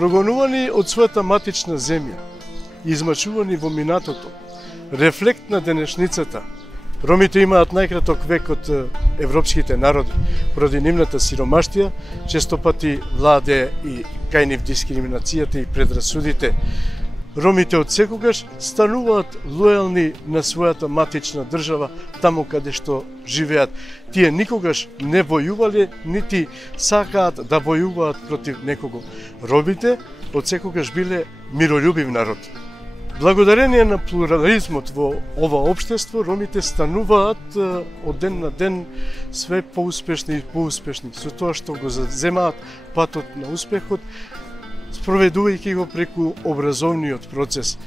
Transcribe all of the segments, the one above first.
Прогонувани од својата матична земја, измачувани во минатото, рефлект на денешницата, ромите имаат најкраток век од европските народи, поради нивната сиромаштија, често пати владе и кај нив дискриминацијата и предрасудите. Ромите од секогаш стануваат лојални на својата матична држава, таму каде што живеат. Тие никогаш не војувале, нити сакаат да војуваат против некого. Ромите од секогаш биле миролюбив народ. Благодарение на плурализмот во ова општество, ромите стануваат од ден на ден све поуспешни и поуспешни, со тоа што го земаат патот на успехот, спроведувајќи го преку образовниот процес.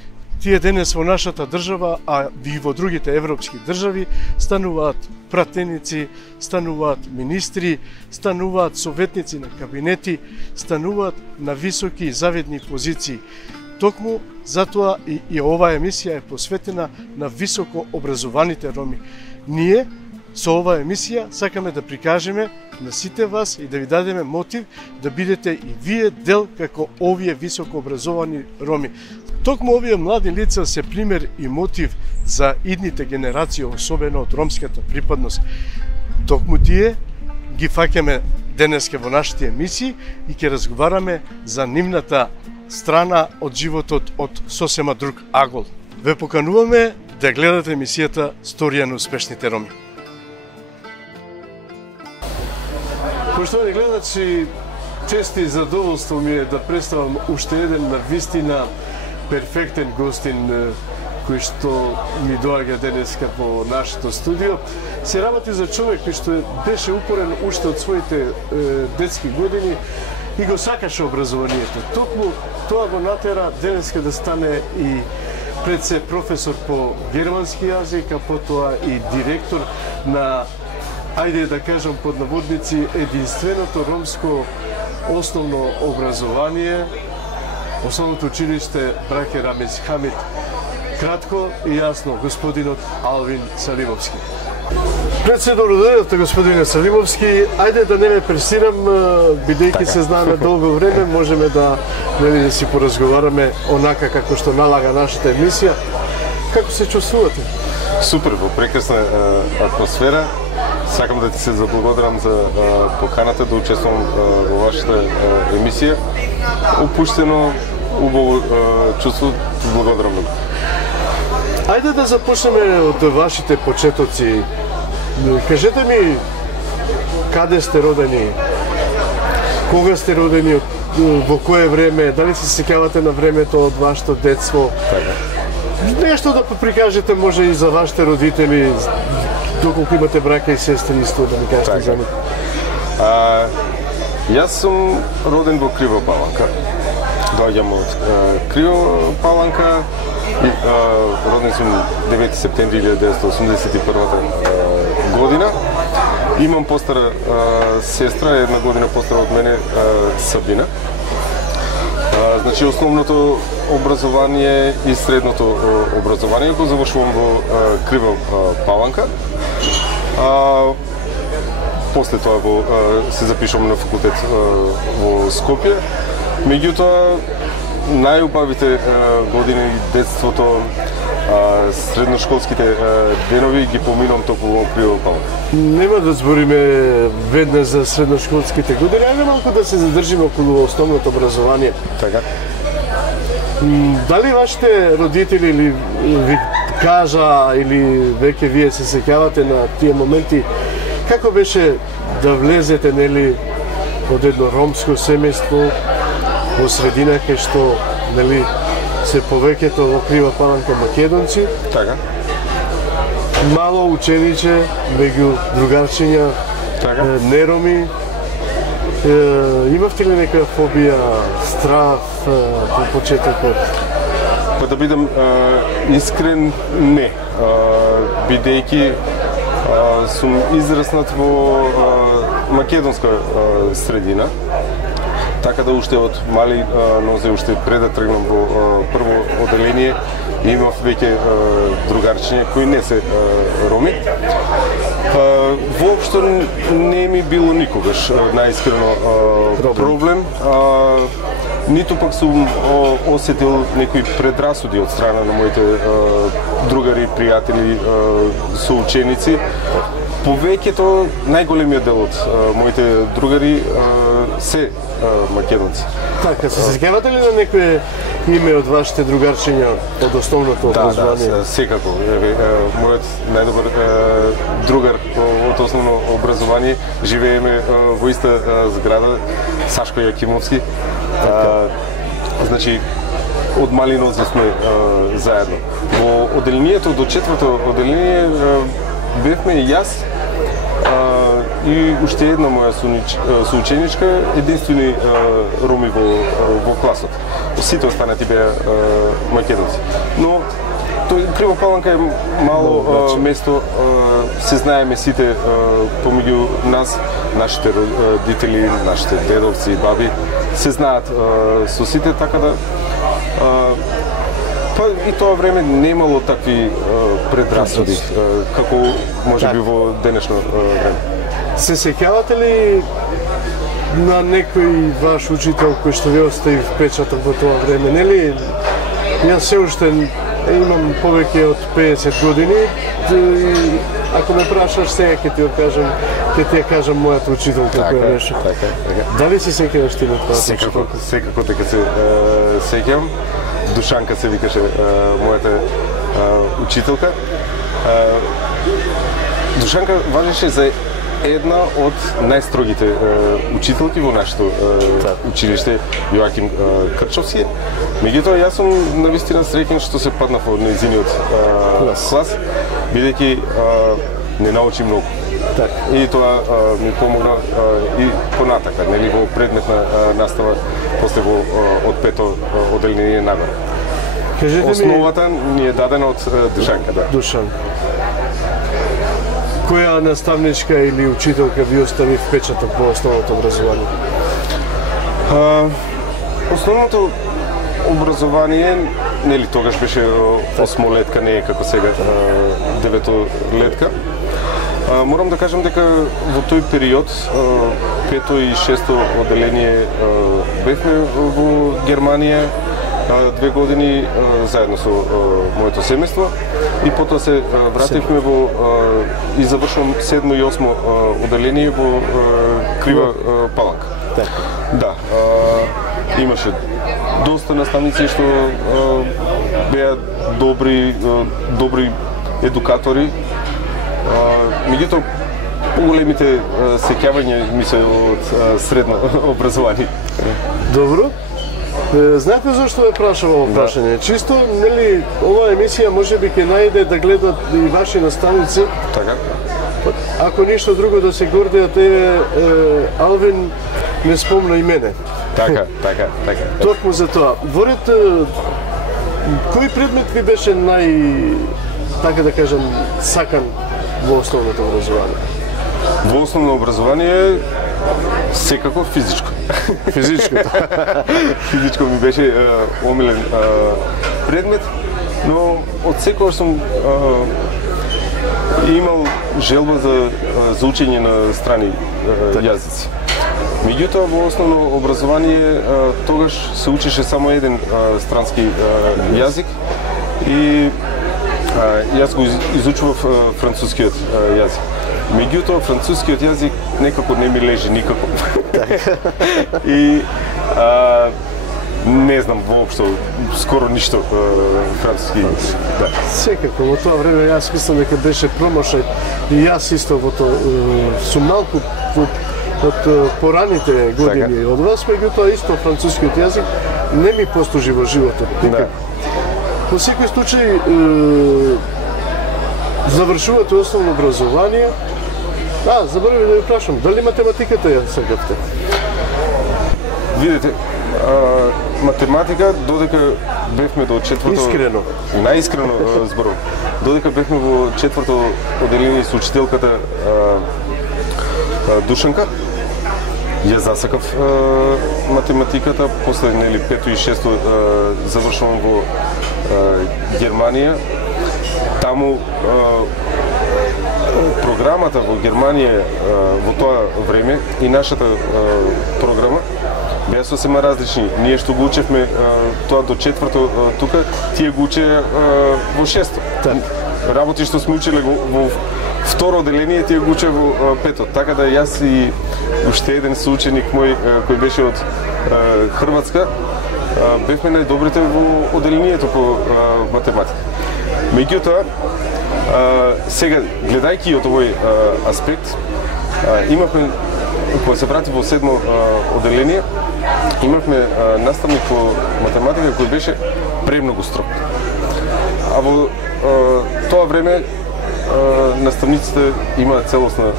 Тие денес во нашата држава, а и во другите европски држави, стануваат пратеници, стануваат министри, стануваат советници на кабинети, стануваат на високи и завидни позиции. Токму затоа и оваа емисија е посветена на високо образованите роми. Ние со оваа емисија сакаме да прикажеме на сите вас и да ви дадеме мотив да бидете и вие дел како овие високо образовани роми. Токму овие млади лица се пример и мотив за идните генерации, особено од ромската припадност. Токму тие ги фаќаме денеска во нашите емисии и ќе разговараме за нивната страна од животот од сосема друг агол. Ве покануваме да гледате емисијата Сторија на успешните роми. Поштовани гледачи, чест и задоволство ми е да представам уште еден на вистина перфектен гостин кој што ми доаѓа денеска во нашето студио. Се работи за човек кој што беше упорен уште од своите детски години и го сакаше образованието. Токму тоа го натера денеска да стане и пред се професор по германски јазик, а потоа и директор на, ајде да кажам под наводници, единственото ромско основно образование, основното училиште браке Рамис Хамид. Кратко и јасно, господинот Алвин Салимовски. Пред се добродојдовте, господине Салимовски. Ајде да не ме пресирам, бидејќи се знаеме долго време, можеме да си поразговараме онака како што налага нашата емисија. Како се чувствувате? Супер, во прекрасна атмосфера. Сакам да ти се заблагодарам за поканата да учествувам во вашата емисија. Опуштено, убаво чувство, благодарам многу. Ајде да започнеме од вашите почетоци. Кажете ми, каде сте родени? Кога сте родени? Во кое време? Дали се сеќавате на времето од вашето детство? Нешто да прикажете може и за вашите родители, доколку имате брака и сестри, исто да ми кажете за нив. Јас сум роден во Крива Паланка. Доаѓам од Крива Паланка. Роден сум 9 септември 1981 година. Имам постара сестра, една година постара од мене, Сабина. Значи, основното образование и средното образование го завршувам во Крива Паланка. После тоа се запишувам на факултет во Скопје. Меѓутоа, најубавите години детството, средношколските денови ги поминувам токму во Крива Паланка. Нема да збориме веднаш за средношколските години, ајде малку да се задржиме околу основното образование. Така. Дали вашите родители или ви кажа или веќе вие се сеќавате на тие моменти, како беше да влезете, нели, од едно ромско семејство во средина кај што, нели, се повеќето во Крива Паланка македонци? Така. Мало учениче меѓу другарчиња, нероми. Имавте ли нека фобија, страв во почетокот? Па да бидам искрен, не. Бидејќи сум израснат во македонска средина, така да уште од мали нозе, уште пред да тргнам во прво оделение, имав веќе другарчиња кои не се роми. Воопшто не ми било никогаш најискрено проблем. ниту пак сум осетил некои предрасуди од страна на моите другари, пријатели, соученици. Повеќето, најголемиот дел од моите другари се македонци. Така, се сеќавате ли на некое име од вашите другарчиња од основното образование? Да, секако. Мојот најдобар другар од основно образование, живееме во иста зграда, Сашко Јакимовски. Значи, од мали нозе сме заедно. Во оделението до четврто оделение бевме и јас и уште една моја соученичка, единствени роми во класот. Сите останати беа македонци. Но тој Крива Паланка е мало место, се знаеме сите помеѓу нас, нашите родители, нашите дедовци и баби, се знаат со сите, така да па и тоа време немало такви предрасуди како можеби во денешно време. Се сеќавате ли на некој ваш учител кој што ви остави впечаток во тоа време, нели? Јас се уште имам повеќе од 50 години и ако ме прашаш сега ќе ти ја кажам мојата учителка која беше. Дали се сеќаваш ти на тоа? Секако дека се сеќавам. Душанка се викаше мојата учителка. Душанка важеше за една од најстрогите учителки во нашето училиште, Јоаким Крчовски. Меѓутоа, јас сум навистина среќен што се паднав во нејзиниот клас, бидејќи не научи многу. И тоа ми помогна и понатака, нели, во предметна настава, после од пето оделение нагоре. Основата ни е дадена од Душанка, да. Душанка. Која наставничка или учителка ви остави впечаток во основното образование? Основното образование, нели, тогаш беше осмолетка, не е како сега деветолетка. Морам да кажам дека во тој период, пето и шесто оделение бевме во Германија 2 години заедно со моето семејство и потоа се вративме во и завршувам 7 и 8 оделение во Крива Паланка. Да, имаше доста наставници што беа добри едукатори. Меѓутоа, поголемите сеќавања ми се од средно образование. Добро. Знаете зашто ве прашам ово прашање? Чисто, нели, оваа емисија можеби ќе најде да гледат и ваши наставници. Така. Ако ништо друго да се гордеат, Алвин не спомна и мене. Така. Токму за тоа. Воред, кој предмет ви беше така да кажам, сакан во основното образование? Во основно образование секако физичко. Физичко ми беше омилен предмет, но од секогаш сум имал желба за учење на страни јазици. Меѓутоа, во основно образование тогаш се учеше само еден странски јазик и јас го изучував францускиот јазик. Меѓутоа, францускиот јазик некако не ми лежи никако. И не знам воопшто, скоро ништо француски. Да. Секако, во тоа време јас мислам дека беше промашај и јас исто во тоа сум малку од пораните години од вас, меѓутоа исто францускиот јазик не ми послужи во животот. Да. Во секој случај завршувате основно образование. Заборавив да ви прашам, дали математиката ја сакавте? Видете, математика, додека бевме до четврто... Искрено. Најискрено зборувам. Додека бевме во четврто оделение со учителката Душанка, ја засакав математиката, после нели пето и шесто завршувам во Германија. Таму програмата во Германија во тоа време и нашата програма беа сосема различни. Ние што го учевме тоа до четврто тука, тие го учеа во шесто. Работи што сме учеле во второ одделение, тие го учеа во пето. Така да јас и уште еден соученик мој кој беше од Хрватска, бевме најдобрите во одделението по математика. Меѓутоа, сега гледајќи од овој аспект, имавме, кога се врати во седмо одделение, имавме наставник по математика кој беше премногу строг. А во тоа време наставниците имаат целосна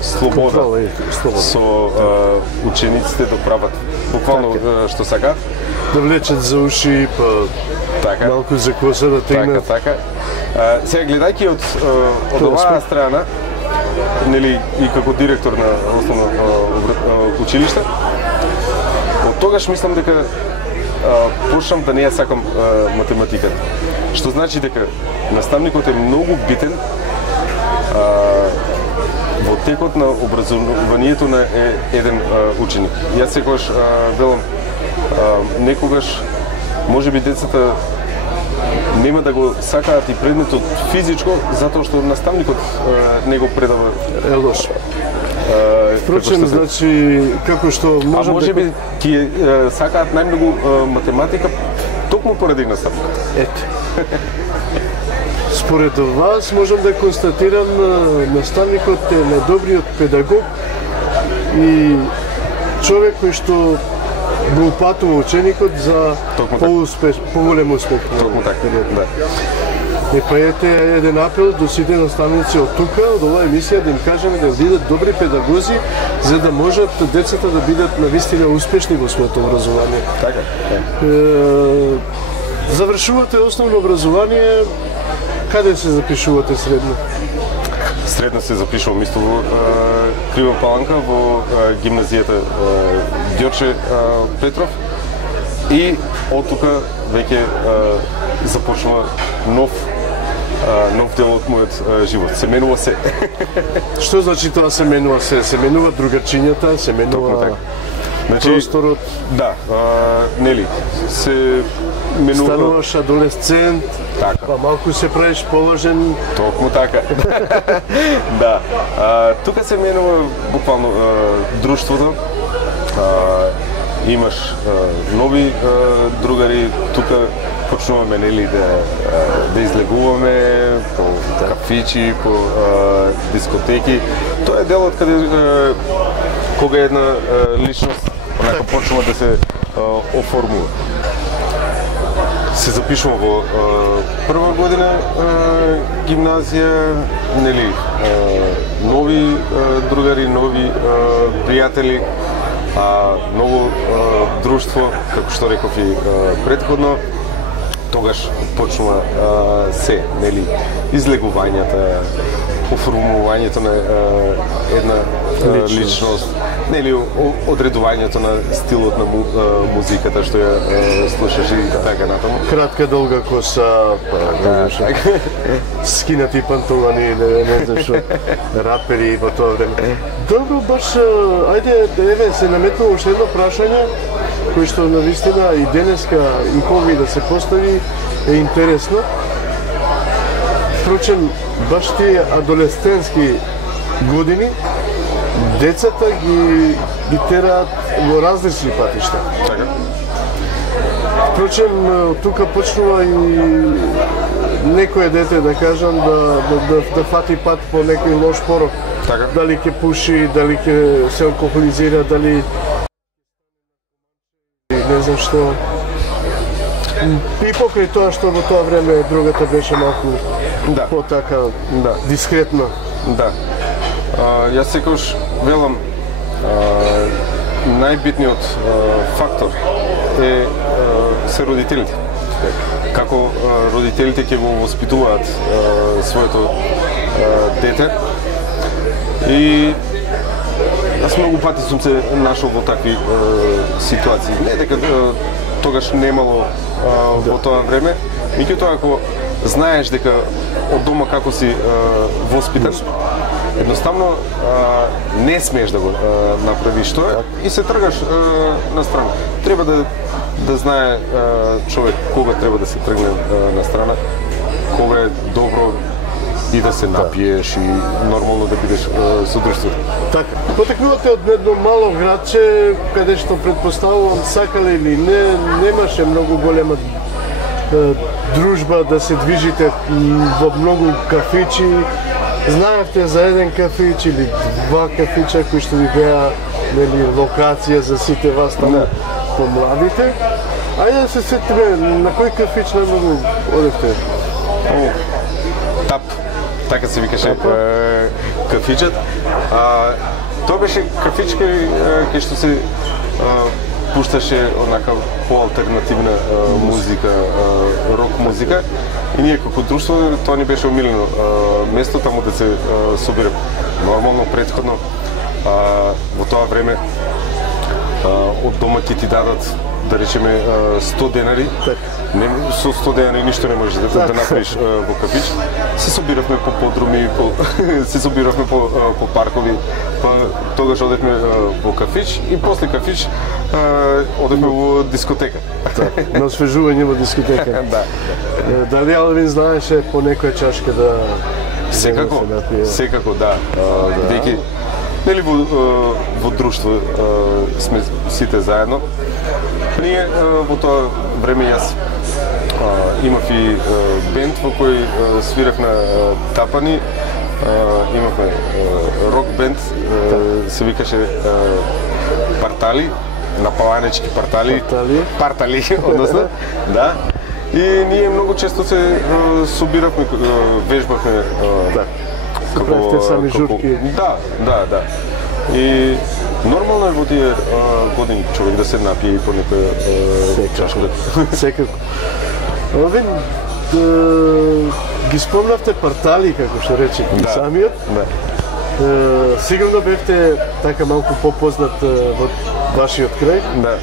слобода со учениците да прават буквално што сакаат. Да влечат за уши, па малку за коса да тегнат. Така. Сега гледајќи од оваа страна, нели и како директор на основно училиште, од тогаш мислам дека почнам да не ја сакам математиката. Што значи дека наставникот е многу битен во текот на образованието на еден ученик. Јас секогаш велам, некогаш можеби децата нема да го сакаат и предметот физичко затоа што наставникот не го предава лош. Впрочем, значи, како што можам можеби ќе сакаат најмногу математика токму поради наставникот. Ете. Според вас можам да констатирам наставникот е најдобриот педагог и човек кој што го упатува ученикот за поголем успех. Токму така, да. Па ете еден апел до сите наставници од тука, од оваа емисија, да им кажеме да бидат добри педагози, за да можат децата да бидат навистина успешни во своето образование. Така. Завршувате основно образование, каде се запишувате средно? Средно се запишувам исто во Крива Паланка, во гимназијата Ѓорче Петров, и од тука веќе започнува нов дел од мојот живот. Се менува се. Што значи тоа се менува се? Се менува другарчињата, се менува просторот? Да, нели, се менува... Стануваш адолесцент, така. Па малку се правиш положен. Токму така. Да. Тука се менува буквално друштвото. Имаш нови другари, тука почнуваме нели да излегуваме по кафичи, по дискотеки. Тоа е делот каде кога една личност онака почнува да се оформува. Се запишувам во прва година гимназија, нели, нови другари, нови пријатели, ново друштво, како што реков и претходно. Тогаш почнува се, нели, излегувањата, оформувањето на една личност, нели, одредувањето на стилот на музиката што ја слушаш и така натаму. Кратка долга коса, скинати панталони, не знам што, рапери во тоа време. Добро, баш, ајде, еве, се наметнува уште едно прашање, кој што навистина и денеска и кога да се постави е интересно. Впрочем, баш тие адолесцентски години децата ги тераат во различни патишта. Впрочем, тука почнува и некој дете, да кажам, да фати пат по некој лош порок. Дали ќе пуши, дали ќе се алкохолизира, дали не знам што. И покрај тоа што во тоа време другата беше малку по-така дискретно. Да. Јас секогаш велам, најбитниот фактор се родителите. Како родителите ќе го воспитуваат своето дете. И јас многу пати сум се нашол во такви ситуации. Не дека тогаш немало во тоа време, меѓутоа ако знаеш дека од дома како си воспитан, едноставно не смееш да го направиш тоа и се тргаш на страна. Треба да знае човек кога треба да се тргне на страна, кога е добро и да се напиеш и нормално да бидеш со друштвото. Така. Потекнувате од едно мало градче, каде што предпоставувам сакале или не, немаше многу голема дружба да се движите во многу кафичи. Знаевте за еден кафич или два кафича кои што ви беа локација за сите вас таму помладите. Ајде да се сетиме на кој кафич најмногу одевте? Тап, така се викаше кафичот. Тоа беше кафич кај што се пушташе онака по-алтернативна музика, рок музика. И ние како друштво тоа ни беше омилено место таму да се соберем. Нормално претходно во тоа време од дома ќе ти дадат, да речеме, 100 денари. Не, со 100 денари ништо не можеш да направиш во кафич. Се собиравме по подруми, се собиравме по паркови, тогаш одевме во кафич и после кафич одевме во дискотека. На освежување во дискотека. Дали Алвин знаеше по некоја чашка да Секако, да. Бидејќи нели во друштво сме сите заедно. Ние во тоа време јас имав и бенд во кој свирав на тапани. Имавме рок бенд, се викаше Партали, напаланечки партали, односно, да. И ние многу често се собиравме, вежбавме правите сами журки. Да. И нормално е во тие години човек да се напие и по некоја чашка. Секако. Овин, ги спомнавте Партали, како што рече самиот. Сигурно бевте така малку попознат во вашиот крај. Да.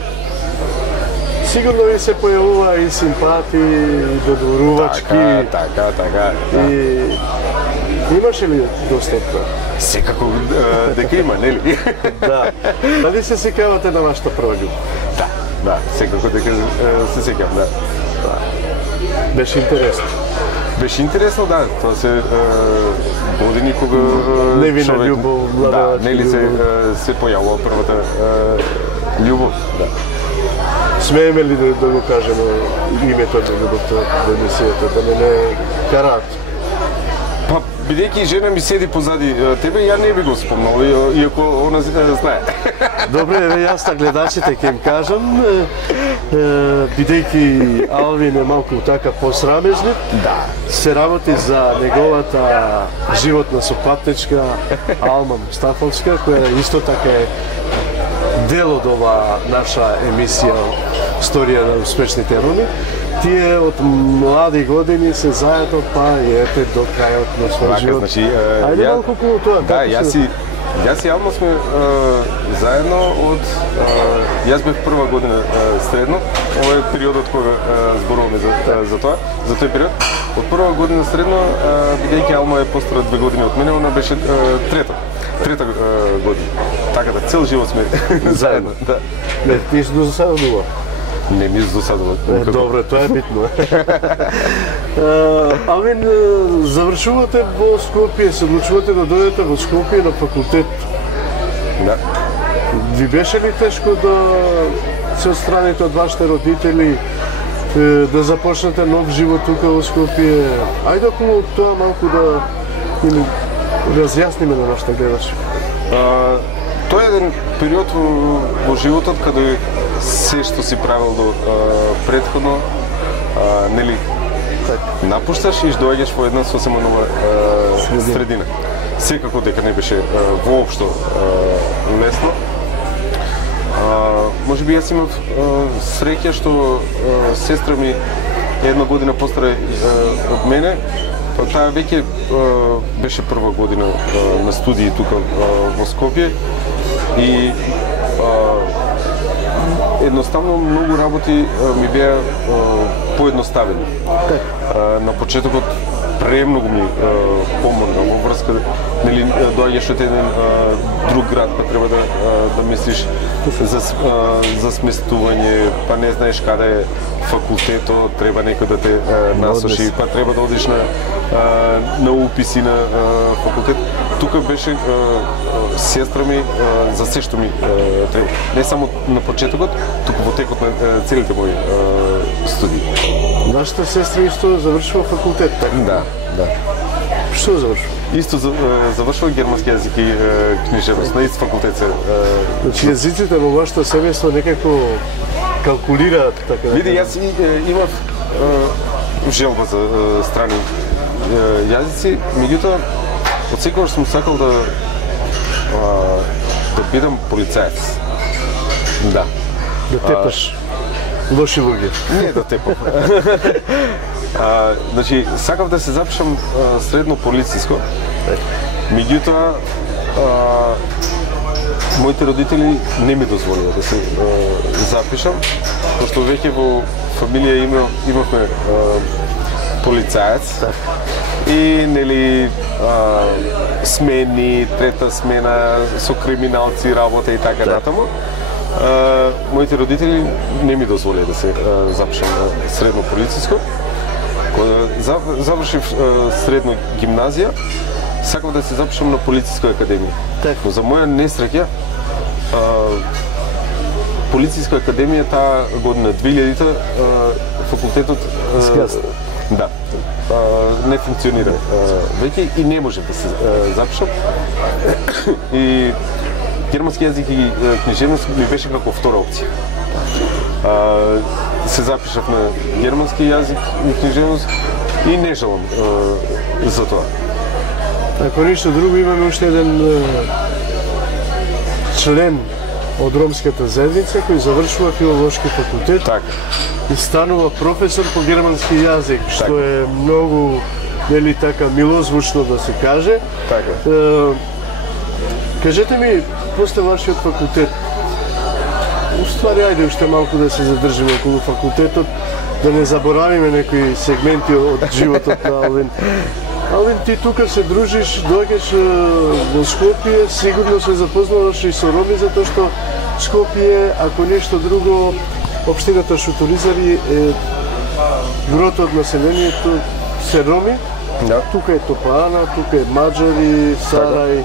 Сигурно ви се појавува и симпатии, и додворувачки. Така. И имаше ли достапка? Секако дека има, нели? Да. Дали се сеќавате на вашата прва љубов? Да, секако дека се сеќавам, да. Беше интересно. Беше интересно, да. Тоа се години кога невина љубов, младачка љубов. Се појавува првата љубов, да. Смееме ли да го кажеме името на љубовта во емисијата, да не караат? Па, бидејќи жена ми седи позади тебе, ја не би го спомнал, иако она знае. Добре, јас на гледачите ќе им кажам, бидејќи Алвин е малку така посрамежник, се работи за неговата животна сопатничка Алма Мустафовска, која исто така е дел од ова наша емисија Историја на успешните роми. Тие од млади години се заедно, па ете до крајот на својот живот. Значи, ајде малку околу тоа. Да, јас и Алма сме заедно од јас бев прва година средно. Ова е периодот кога зборуваме за тоа, за тој период. Од прва година средно, бидејќи Алма е постара 2 години од мене, она беше трета година. Така да цел живот сме заедно. Да. Не, ти си досадува. Не ми досадува. Добре, тоа е битно. Алвин, завршувате во Скопје, се одлучувате да дојдете во Скопје на факултет. Да. Ви беше ли тешко да се отстраните од вашите родители, да започнете нов живот тука во Скопје? Ајде околу тоа малку да разјасниме на нашите гледачи. Тоа е еден период во животот каде се што си правил до претходно, нели, напушташ и доаѓаш во една сосема нова средина. Секако дека не беше воопшто лесно. Може би јас имав среќа што сестра ми една година постара од мене. Таа веќе беше прва година на студии тука во Скопје и едноставно многу работи ми беа поедноставени. На почетокот премногу ми помогна во врска, нели доаѓаш од еден друг град, па треба да мислиш за сместување, па не знаеш каде е факултетот, треба некој да те насоши, па треба да одиш на уписи на факултет. Тука беше сестра ми за се што ми треба. Не само на почетокот, туку во текот на целите мои студии. Нашата сестра исто завршува факултет, така? Да, да. Што завршува? Исто завршува германски јазик и книжевност, на ист факултет се. Значи јазиците во вашето семејство некако калкулираат, така да. Види, јас имав желба за страни јазици, меѓутоа од секогаш сум сакал да бидам полицаец. Да. Да тепаш лоши луѓе. Не да тепам. Значи, сакав да се запишам средно полициско, меѓутоа моите родители не ми дозволија да се запишам, пошто веќе во фамилија имавме полицаец и нели смени, трета смена со криминалци работа и така натаму. Моите родители не ми дозволија да се запишам на средно полициско. Кога завршив средно гимназија, сакав да се запишам на полициска академија. Но за моја несреќа, полициска академија таа година 2000-та факултетот да, не функционира веќе и не можев да се запишам. И германски јазик и книжевност ми беше како втора опција. Се запишав на германски јазик и книжевност и не жалам за тоа. Ако ништо друго, имаме уште еден член од ромската заедница кој завршува филолошки факултет и станува професор по германски јазик, што е многу нели така милозвучно да се каже. Кажете ми, после вашиот факултет, уствари, ајде уште малку да се задржиме околу факултетот, да не заборавиме некои сегменти од животот на Алвин. Алвин, ти тука се дружиш, доаѓаш во Скопје, сигурно се запознаваш и со роми, затоа што Скопје, ако нешто друго, општината Шутуризари е грото од населението се роми. Тука е Топана, тука е Маџари, Сарај,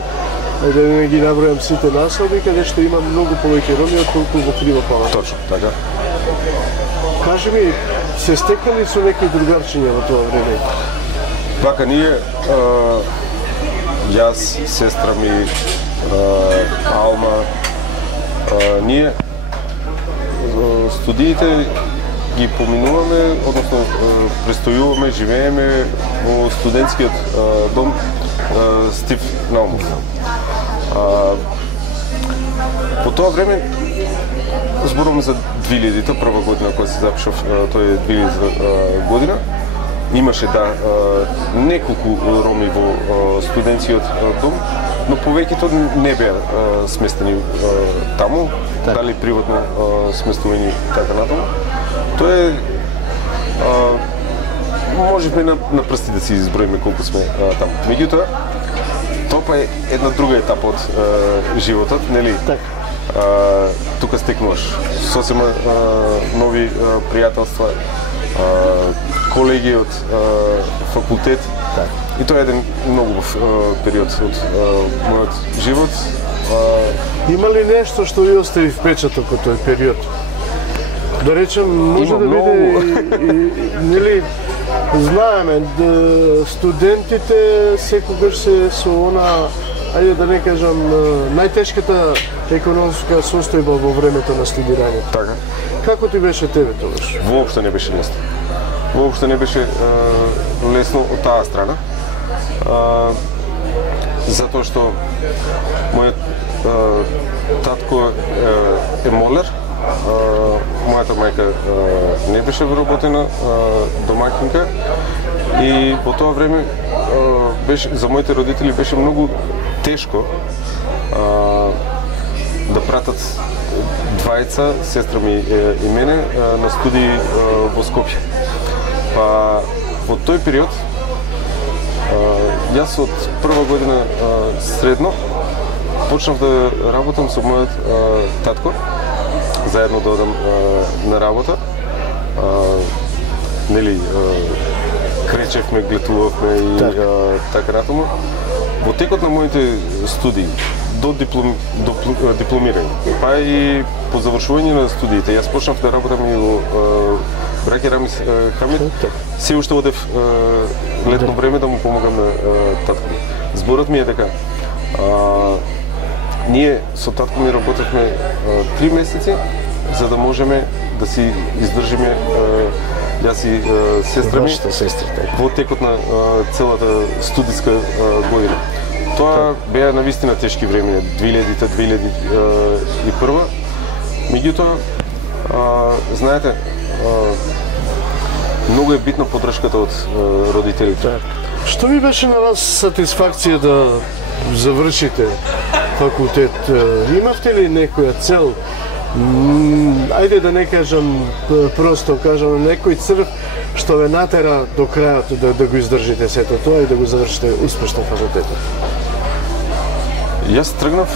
да не ги набројам сите населби, каде што има многу повеќе роми отколку во Крива Палата. Точно, така. Кажи ми, се стекнали со некои другарчиња во тоа време? Така, ние, јас, сестра ми, Алма, ние студиите ги поминуваме, односно престојуваме, живееме во студентскиот дом Стив Наумов. По тоа време, зборуваме за 2000-та, прва година кога се запишав, тој е 2000 година, имаше неколку роми во студентскиот дом, но повеќето не беа сместени таму, дали приватно сместувани така натаму. Тоа е можеме на прсти да си изброиме колку сме таму. Меѓутоа, тоа па е една друга етапа од животот, нели? Тука стекнуваш сосема нови пријателства, колеги од факултет. И тоа е еден многу период од мојот живот. Има ли нешто што ви остави впечаток од тој период? Да речем, може да биде нели знаеме студентите секогаш се со она, ајде да не кажам, најтешката економска состојба во времето на студирањето. Така. Како ти беше тебе тогаш? Воопшто не беше лесно. Воопшто не беше лесно од таа страна. Затоа што мојот татко е молер, мојата мајка не беше вработена домакинка и по тоа време за моите родители беше многу тешко да пратат двајца, сестра ми и мене, на студии во Скопје. Па во тој период Јас од прва година средно почнав да работам со мојот татко, заедно да одам на работа. Нели, кречевме, глетувавме и така натаму. Во текот на моите студии, до дипломирање, па и по завршување на студиите, јас почнав да работам и во браќа Рамис Хамид, се уште одев летно време да му помогам на татко. Зборот ми е дека ние со татко ми работевме 3 месеци за да можеме да си издржиме јас и сестра ми во текот на целата студиска година. Тоа беа навистина тешки времења, 2000-2001. Меѓутоа, знаете, многу е битна поддршката од родителите. Што ви беше на вас сатисфакција да завршите факултет? Имавте ли некоја цел? Ајде да не кажам просто, кажам некој црв што ве натера до крајот да го издржите сето тоа и да го завршите успешно факултетот? Јас тргнав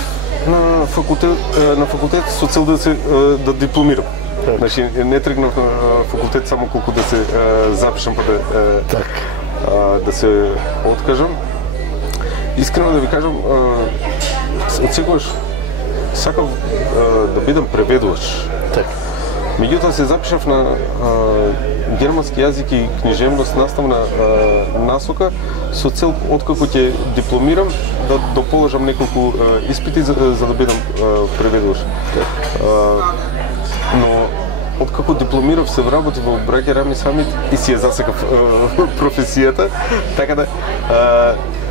на факултет со цел да дипломирам. Значи не тргнав на факултет само колку да се запишам па да се откажам. Искрено да ви кажам, од секогаш сакав да бидам преведувач. Меѓутоа се запишав на германски јазик и книжевност наставна насока со цел откако ќе дипломирам да доположам неколку испити за да бидам преведувач. Но откако дипломирав се вработив во браќа Рамис Хамид и си ја засекав професијата, така да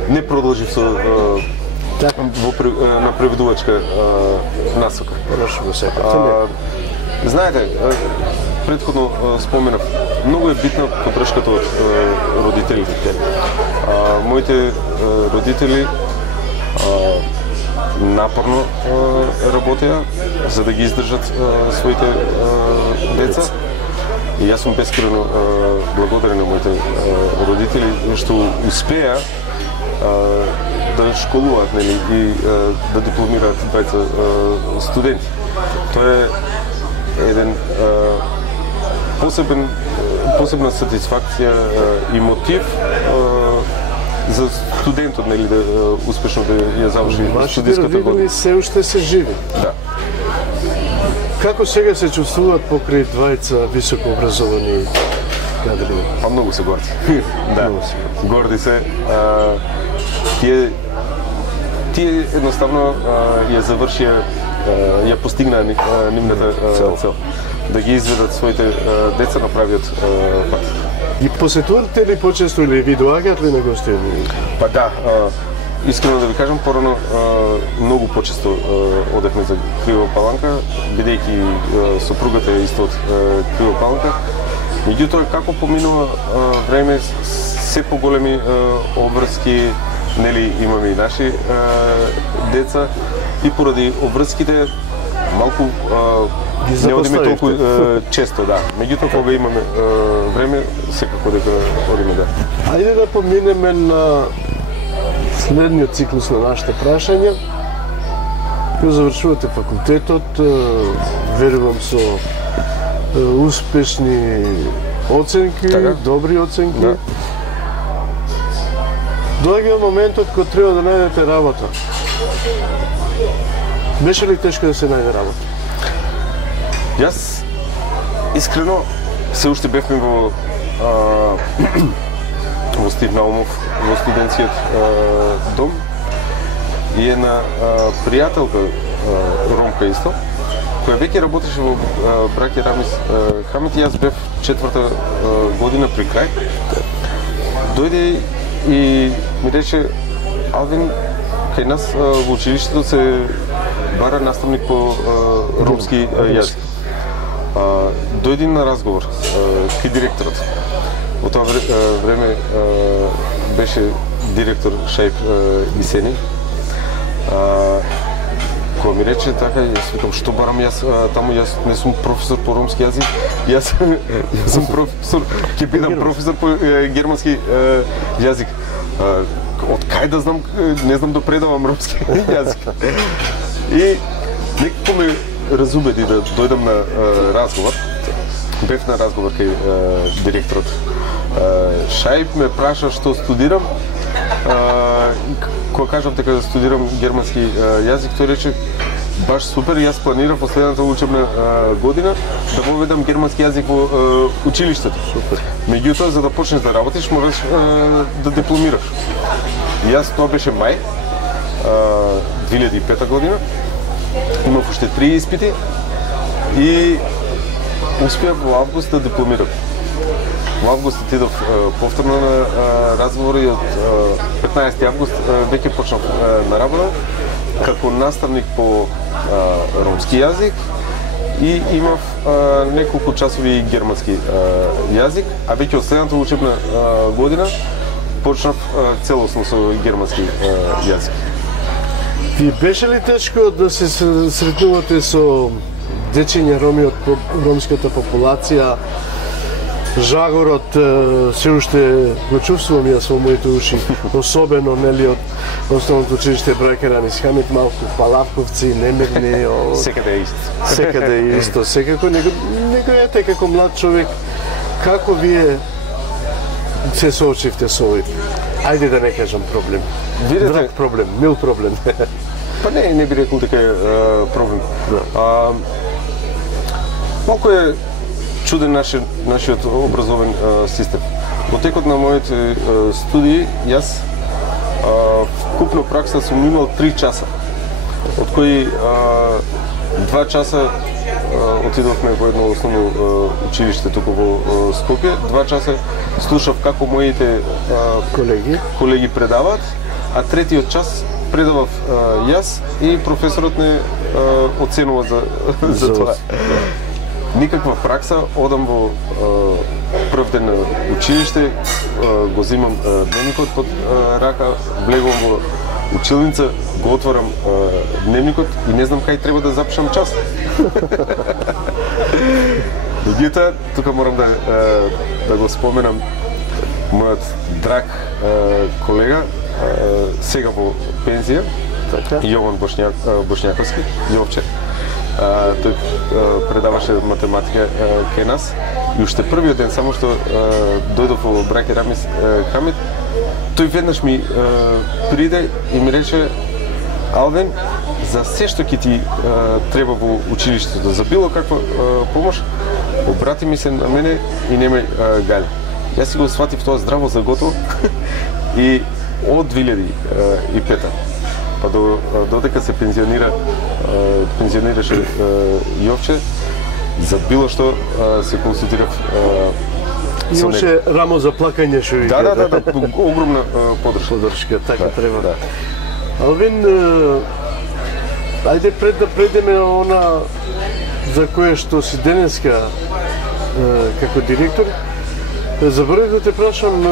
не продолжив со на преведувачка насока. Знаете, претходно споменав, многу е битна поддршката од родителите. Моите родители напорно работеа за да ги издржат своите деца. И јас сум бескрено благодарен на моите родители што успеа да школуваат, нели, и да дипломираат двајца студенти. Тоа е еден посебна сатисфакција и мотив за студентот, нели, да успешно да ја заврши студиската година. Вашите родители се уште се живи? Да. Како сега се чувствуваат покрај двајца високо образовани кадри? Па многу се горди. Да, горди се. Тие едноставно ја завршија, ја постигнаа нивната цел. Да ги изведат своите деца на правиот пат. Ги посетувате ли почесто или ви доаѓаат ли на гостини? Па да, искрено да ви кажам, порано многу почесто одевме за Криво Паланка, бидејќи сопругата е исто од Криво Паланка. Меѓутоа, како поминува време, се поголеми обврски, нели, имаме и наши деца, и поради обврските малку не одиме толку често, да. Меѓутоа, кога имаме време, секако дека одиме, да. Ајде да поминеме на следниот циклус на нашите прашања. Ја завршувате факултетот, верувам со успешни оценки, добри оценки. Да. Доаѓа моментот кога треба да најдете работа. Беше ли тешко да се најде работа? Јас искрено се уште бевме во Стив Наумов, во студентскиот дом, и една пријателка ромка исто, која веќе работеше во браќа Рамис Хамид, и јас бев 4-та година при крај. Дојде и ми рече: Алвин, кај нас во училиштето се бара наставник по ромски јазик. Дојди на разговор кај директорот. Во тоа време беше директор Шајб Исени. Кога ми рече така, јас викам: што барам јас таму, јас не сум професор по ромски јазик, јас сум професор, ќе бидам професор по германски јазик. од кај да знам, не знам да предавам ромски јазик. И некако ме разубеди да дојдам на разговор. Бев на разговор кај директорот. Шаип ме праша што студирам. Кога кажав дека студирам германски јазик, тој рече баш супер, јас планирав последната учебна година да воведам германски јазик во училиштето. Супер. Меѓутоа, за да почнеш да работиш, мораш да дипломираш. И јас тоа беше мај 2005 година. Имав уште 3 испити и успеав во август да дипломирам. Во август отидов повторно на разговор и од 15 август веќе почнав на работа како наставник по ромски јазик и имав неколку часови германски јазик, а веќе од следната учебна година почнав целосно со германски јазик. Ви беше ли тешко да се сретнувате со дечиња роми од ромската популација? Жагорот се уште го чувствувам јас во моите уши, особено нели од основното училиште Брајка Рамис Хамид, малку палавковци, немирни, Секаде е исто. Секаде е исто, секако него ете како млад човек, како вие се соочивте со овој? Ајде да не кажам проблем. Видете, драг проблем, мил проблем. Па не би рекол дека е проблем. Малку е чуден нашиот образовен систем. Во текот на моите студии, јас вкупно пракса сум имал 3 часа, од кои 2 часа отидовме во едно основно училиште туку во Скопје, 2 часа слушав како моите колеги предаваат, а третиот час предавав јас и професорот не оценува за тоа. Никаква пракса, одам во прв ден на училиште, го земам дневникот под рака, влегувам во училница, го отворам дневникот и не знам кај треба да запишам час. Меѓутоа, тука морам да го споменам мојот драг колега, сега во пензија, Јован Бошњаковски, Јовче. Тој предаваше математика кај нас и уште првиот ден, само што дојдов во Брајка Рамис Хамид, тој веднаш ми приде и ми рече: Алвин, за се што ќе ти треба во училиштето, за било каква помош, обрати ми се на мене и немај гаља. Јас си го сватив тоа здраво за готово и од 2005 па додека се пензионираше Јовче, за било што се консултирав со него. Имаше рамо за плакање што вика. Да, огромна подршка. Така треба. Алвин, ајде пред да предеме она за кое што си денеска како директор, заборавив да те прашам,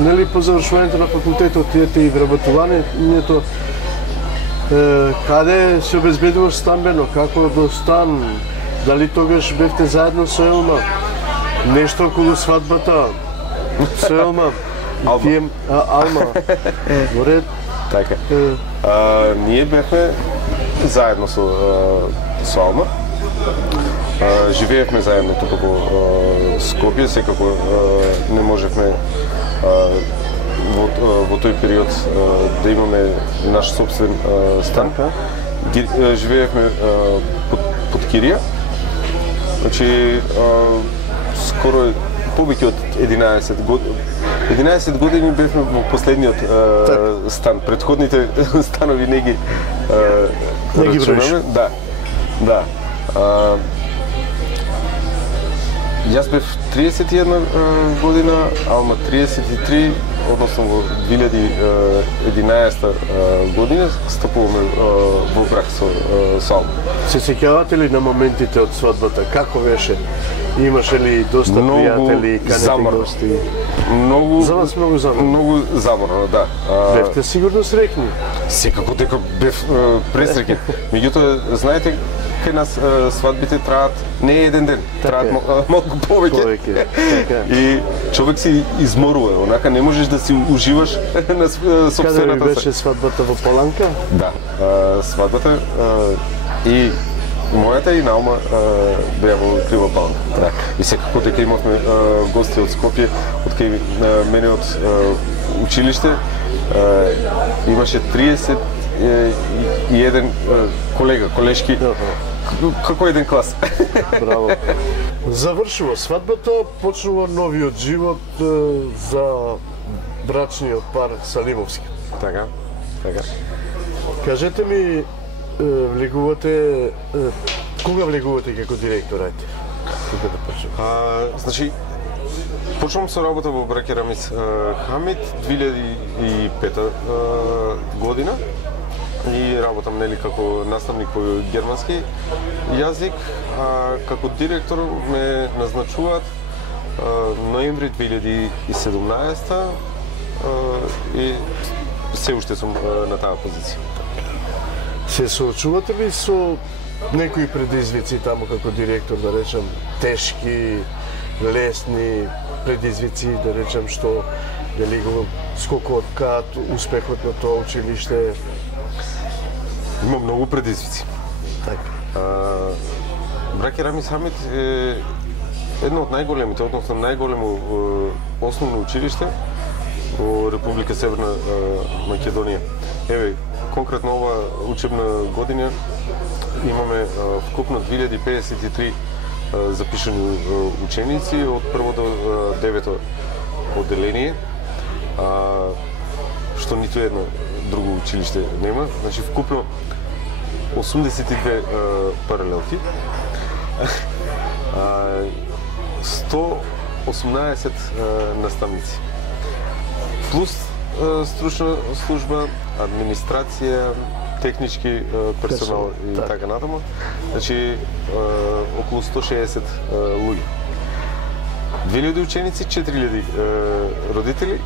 нели по завршувањето на факултетот и вработувањето, каде се обезбедуваш станбено, како до стан, дали тогаш бевте заедно со Елма, нешто околу свадбата со Елма, Алма, во ред? Така. Ние бевме заедно со Алма. Живеевме заедно тука во Скопје, секако не можевме во тој период да имаме наш собствен стан. Живеевме под кирија. Значи скоро повеќе од 11 години. 11 години бевме во последниот стан. Претходните станови не ги броиш. Да. Јас бев 31 година, Алма 33, односно во 2011 година стапуваме во брак со Алма. Се сеќавате ли на моментите од свадбата? Како беше? Имаше ли доста пријатели, канети гости? Многу За вас многу заморно. Многу заморно, да. Бевте сигурно среќни. Секако дека бев пресреќен. Меѓутоа, знаете, кај нас свадбите траат не еден ден, траат малку повеќе. Така. И човек си изморува, онака не можеш да си уживаш на собствената. Каде ви беше свадбата во Паланка? Да, свадбата и мојата и Наума беа во Крива Паланка. Так. И секако дека имавме гости од Скопје, од кај мене од училиште, имаше 31 колега, колешки, како еден клас. Браво. Завршува свадбата, почнува новиот живот за брачниот пар Салимовски. Така, така. Кажете ми, влегувате, кога влегувате како директор, ајде? Кога да почнем? Значи, почнувам со работа во Браке Рамис Хамид 2005 година и работам нели како наставник по германски јазик, како директор ме назначуваат ноември 2017 и се уште сум на таа позиција. Се соочувате ли со некои предизвици таму како директор, да речем, тешки, лесни предизвици, да речем, што дали го скокот каат успехот на тоа училиште? Има многу предизвици. Така. Браке Рамис Хамид е едно од најголемите, односно најголемо основно училиште во Република Северна Македонија. Еве, конкретно ова учебна година имаме вкупно 2053 запишани ученици од прво до девето одделение, што ниту едно друго училиште нема. Значи вкупно 82 паралелки, 118 наставници, плюс стручна служба, администрација, технички персонал и така натаму. Значи околу 160 луѓе. 2000 ученици, 4000 родители.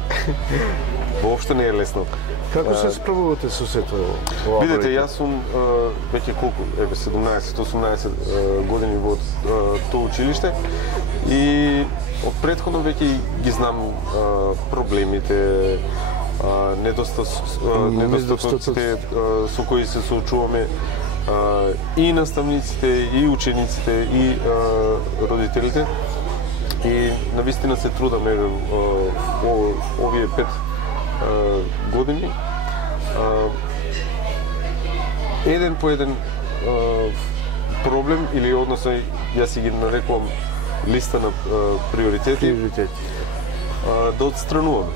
Воопшто не е лесно. Како се справувате со сето ова? Видете, јас сум веќе колку, 17-18 години во тоа училиште и од претходно веќе ги знам проблемите, недостатоците со кои се соочуваме и наставниците, и учениците, и родителите. И навистина се трудаме овие 5 години еден по еден проблем, или односно јас си ги нарекувам листа на приоритети, да отстрануваме.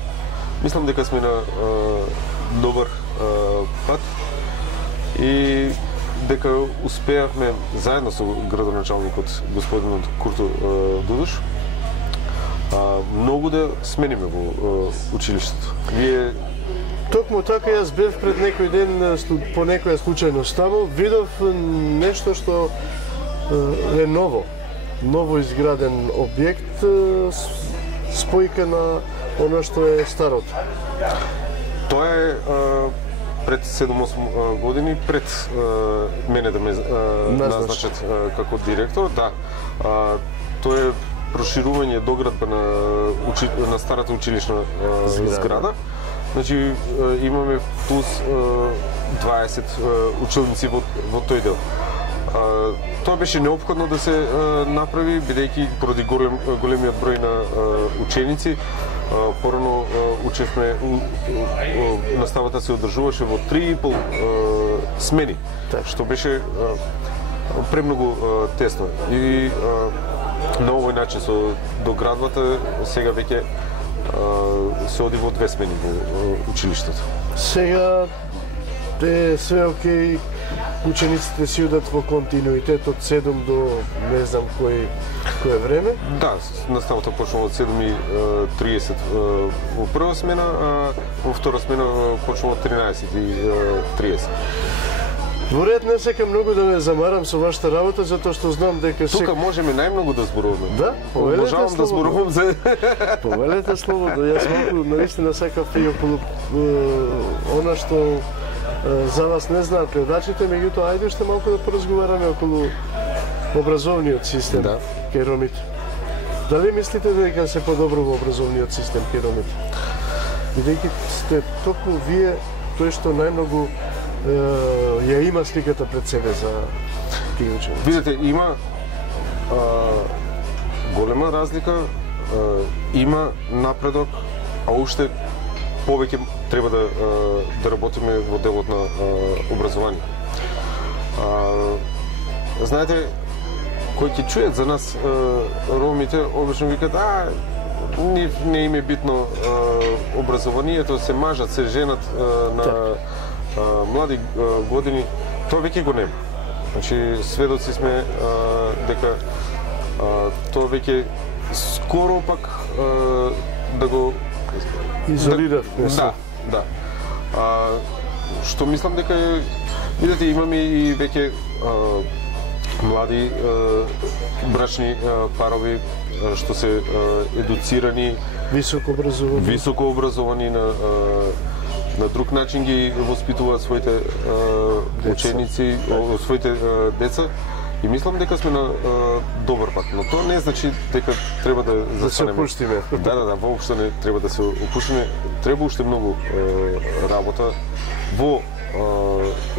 Мислам дека сме на добар пат и дека успеавме заедно со градоначалникот господинот Курто Дудуш многу да смениме во училиштето. Вие Токму така, јас бев пред некој ден по некоја случајност таму, видов нешто што е ново изграден објект, спојка на оно што е старото. Тоа е пред 7-8 години, пред мене да ме назначат како директор, да. Тоа е проширување, доградба на старата училишна зграда. Значи имаме плюс 20 училници во тој дел. Тоа беше неопходно да се направи, бидејќи поради големиот број на ученици. Порано учевме, наставата се одржуваше во 3,5 смени, што беше премногу тесно. И на овој начин со доградбата сега веќе се оди во 2 смени во училиштето. Сега е све окей, учениците си одат во континуитет од 7 до не знам кое време? Да, наставата почнува од 7:30 во прва смена, а во втора смена почнува од 13:30. Во ред не сакам многу да ме замарам со вашата работа, затоа што знам дека тука можеме најмногу да зборуваме. Да, повелете можам да зборувам за повелете слободно. Јас малку наистина сакав и околу она што за вас не знаат гледачите, меѓутоа ајде уште малку да поразговараме околу образовниот систем кај ромите. Дали мислите дека се подобро во образовниот систем кај ромите? Бидејќи сте токму вие тој што најмногу ја има сликата пред себе за тие ученици. Видете, има голема разлика, има напредок, а уште повеќе треба да работиме во делот на образование. Знаете, кои ќе чујат за нас ромите, обично викат, не им е битно образованието, се мажат, се женат на млади години, тоа веќе го нема. Значи, сведоци сме дека тоа веќе скоро пак да го изолирав. Да. Што мислам дека видите, имаме и веќе млади брачни парови што се едуцирани, високо образовани на друг начин ги воспитуваат своите ученици, своите деца. И мислам дека сме на добар пат, но тоа не значи дека треба да застанеме. Да се опуштиме. Да, воопшто не треба да се опуштиме. Треба уште многу работа во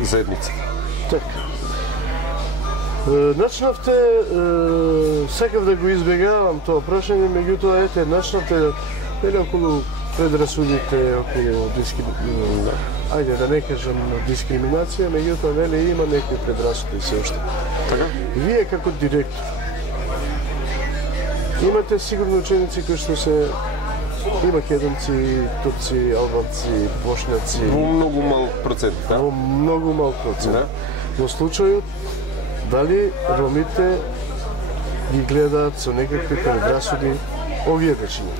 заедницата. Така. Начнавте, сакав да го избегавам тоа прашање, меѓутоа ете, начнавте околу предрасудите, околу ајде да не кажам дискриминација, меѓутоа нели има некои предрасуди се уште. Така? Вие како директор имате сигурно ученици кои што се и македонци, турци, албанци, бошњаци. Во многу мал процент, да? Во многу мал процент. Да. Во случајот, дали ромите ги гледаат со некакви предрасуди овие вечини?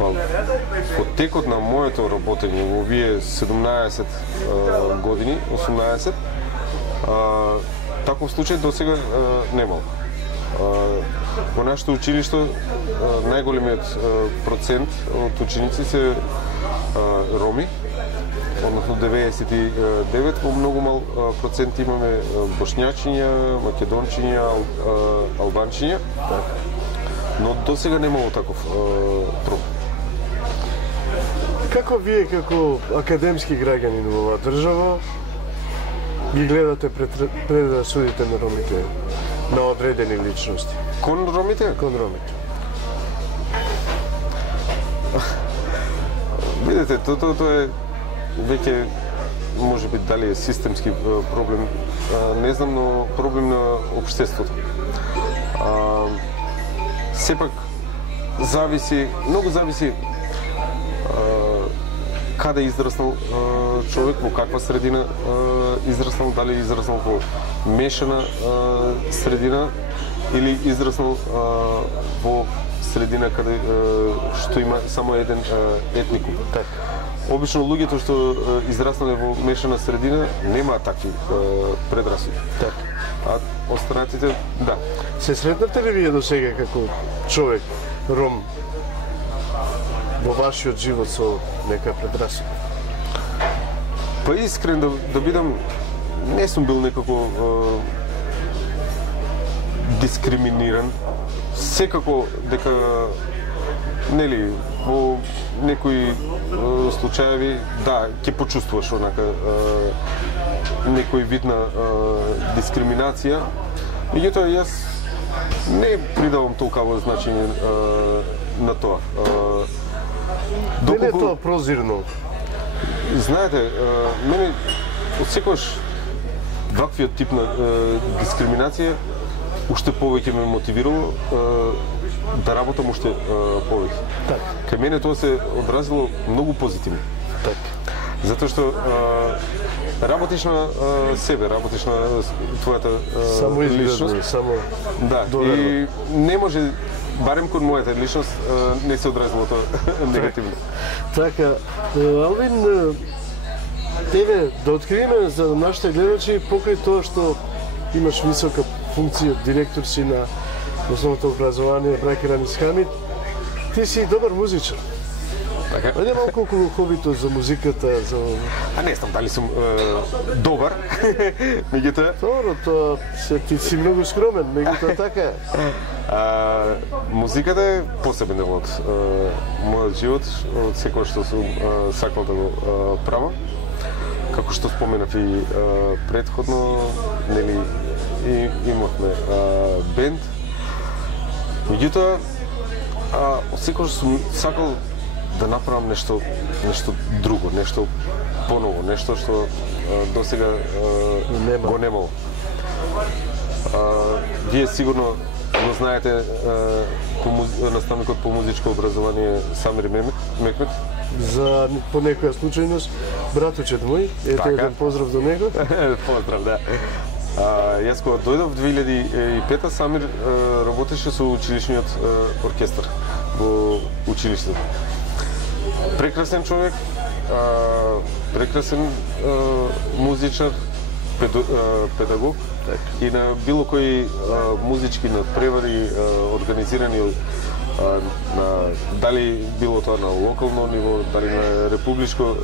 Во текот на моето работење во овие 17 години, 18, таков случај досега немал. Во нашето училиште најголемиот процент од ученици се роми, односно 99, во многу мал процент имаме бошњачиња, македончиња, албанчиња, но досега немало таков проблем. Како вие како академски граѓанин во оваа држава ги гледате предрасудите на ромите, на одредени личности? Кон ромите? Кон ромите. Видете, тоа е веќе можеби дали е системски проблем, не знам, но проблем на општеството. Сепак зависи, многу зависи каде израснал човек, во каква средина израснал, дали израснал во мешана средина или израснал во средина каде што има само еден етникум. Така. Обично луѓето што израснале во мешана средина немаат такви предрасуди. Така. А останатите, да. Се сретнавте ли вие до сега како човек, ром, во вашиот живот со нека предрасуда? Па искрен да бидам, не сум бил некако дискриминиран. Секако дека нели во некои случаеви да ќе почувствуваш онака некој вид на дискриминација. Меѓутоа јас не придавам толкова значење на тоа. Дали е тоа прозирно? Знаете, мене отсекогаш ваквиот тип на дискриминација уште повеќе ме мотивирало да работам уште повеќе. Така. Кај мене тоа се одразило многу позитивно. Така. Затоа што работиш на себе, работиш на твојата личност. Само да, доверно. И не може, барем кон мојата личност, не се одразило тоа негативно. Така, Алвин, еве да откриеме за нашите гледачи покрај тоа што имаш висока функција, директор си на основното образование Браке Рамис Хамид, ти си добар музичар. Така? Ајде малку околу хобито за музиката, за... А не знам дали сум добар, меѓутоа... Добро, тоа ти си многу скромен, меѓутоа така е. Музиката е посебен дел од мојот живот, од секој што сум сакал да го правам. Како што споменав и претходно, нели, имавме бенд. Меѓутоа, секој што сум сакал да направам нешто друго, нешто поново, нешто што досега го немало. Вие сигурно го знаете наставникот по музичко образование Самир Мехмет. За по некоја случајност, братучет мој, ете еден поздрав до него. Поздрав, да. Јас кога дојдов 2005 Самир работеше со училишниот оркестар во училиштето. Прекрасен човек, прекрасен музичар, педагог и на било кои музички надпревари организирани на дали било тоа на локално ниво, дали на републичко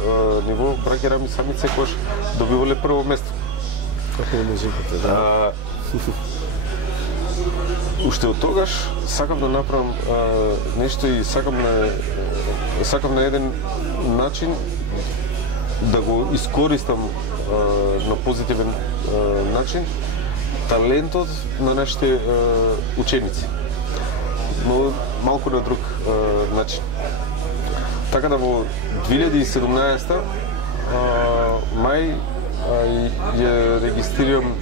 ниво, браќа Рами сами секогаш добивале прво место. Како е музиката, да. Уште од тогаш сакам да направам нешто и сакам на еден начин да го искористам на позитивен начин талентот на нашите ученици, но малку на друг начин. Така да во 2017 мај ја регистрирам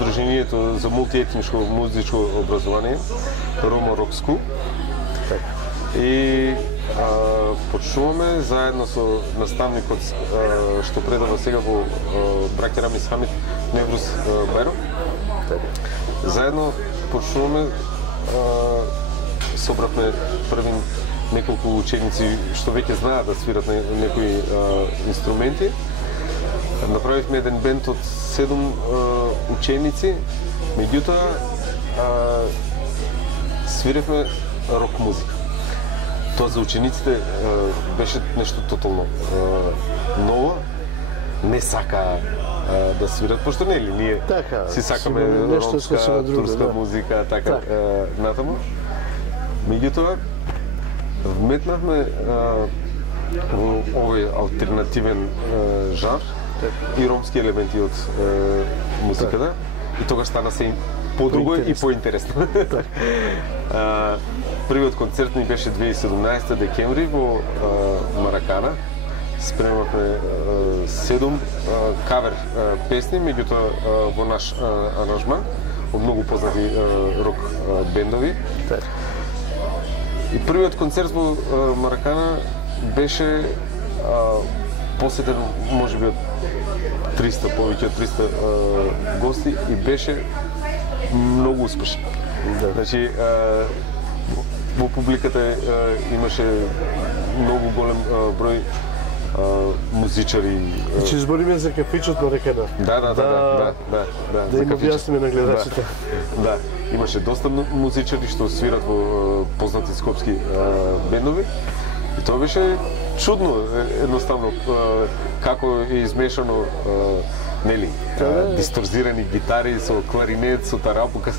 Сдруженијето за мултиетничко музичко образование Рома Рок Скул. И почнуваме заедно со наставникот што предава сега во браќа Рами Самит Неврус Бајро. Заедно почнуваме, собравме први неколку ученици што веќе знаат да свират некои инструменти. Направивме еден бенд од 7 ученици, меѓутоа свиревме рок музика. Тоа за учениците беше нешто тотално ново. Не сака да свират, пошто нели ние си сакаме ромска, турска музика, така натаму. Меѓутоа вметнавме во овој алтернативен жанр и ромски елементи од музиката и тогаш стана се подруго и поинтересно. Првиот концерт ни беше 2017 декември во Маракана. Спремавме 7 кавер песни, меѓутоа во наш аранжман од многу познати рок бендови. И првиот концерт во Маракана беше посетен можеби од 300, повеќе од 300 гости и беше многу успешен. Значи, во публиката имаше многу голем број музичари. Значи збориме за кафичот Маракана. Да. Да им објасниме на гледачите. Да, имаше доста музичари што свират во познати скопски бендови. И тоа беше чудно, едноставно, како е измешано, нели, дисторзирани гитари со кларинет, со тарапука.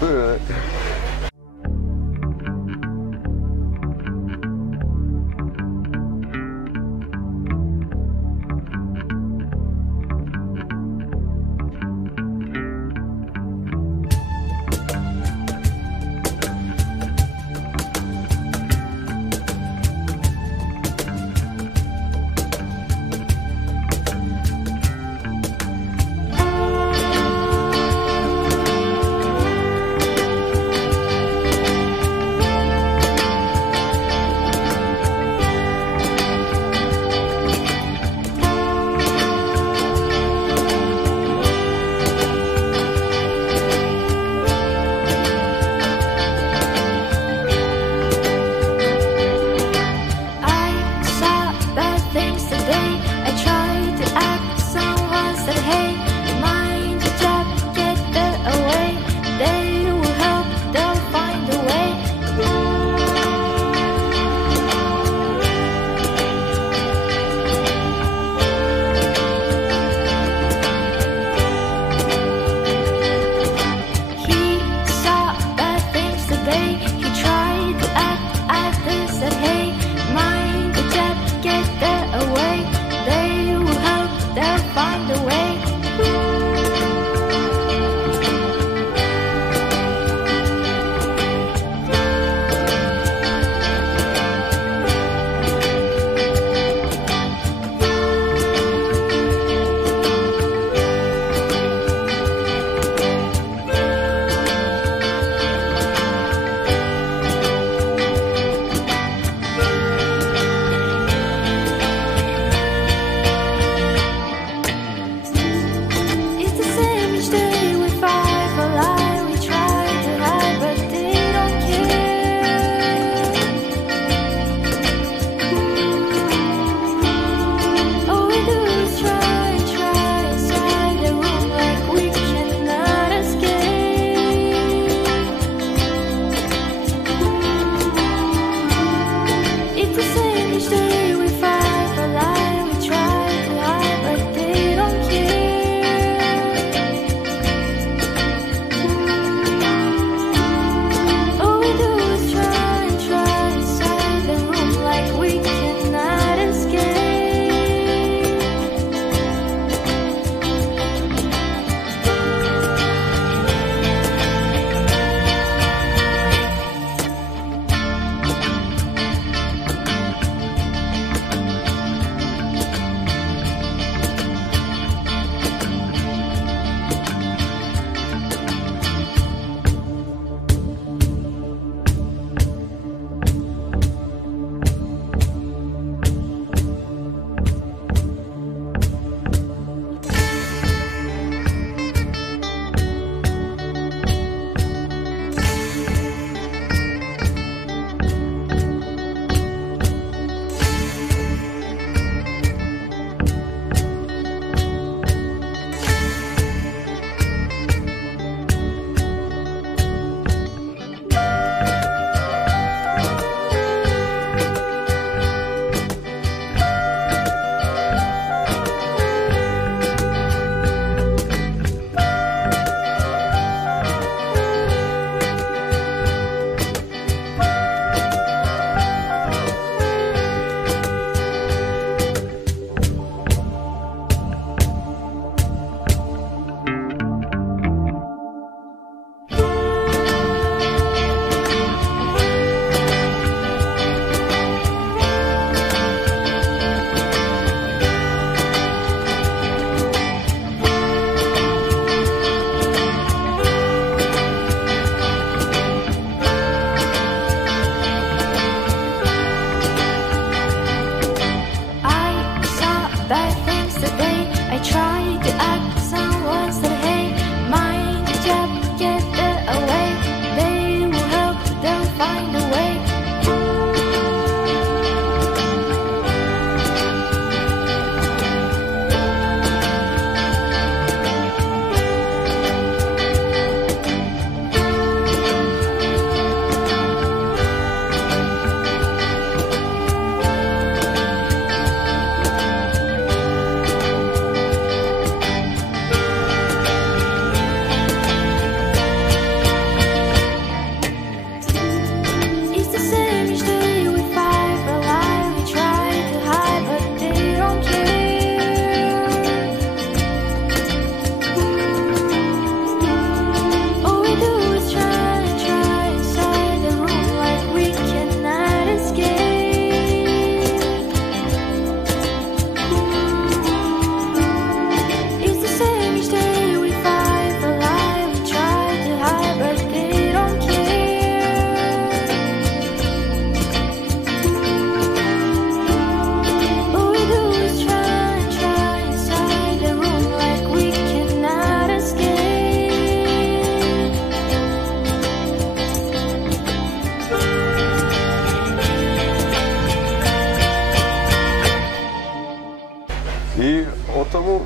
И оттаму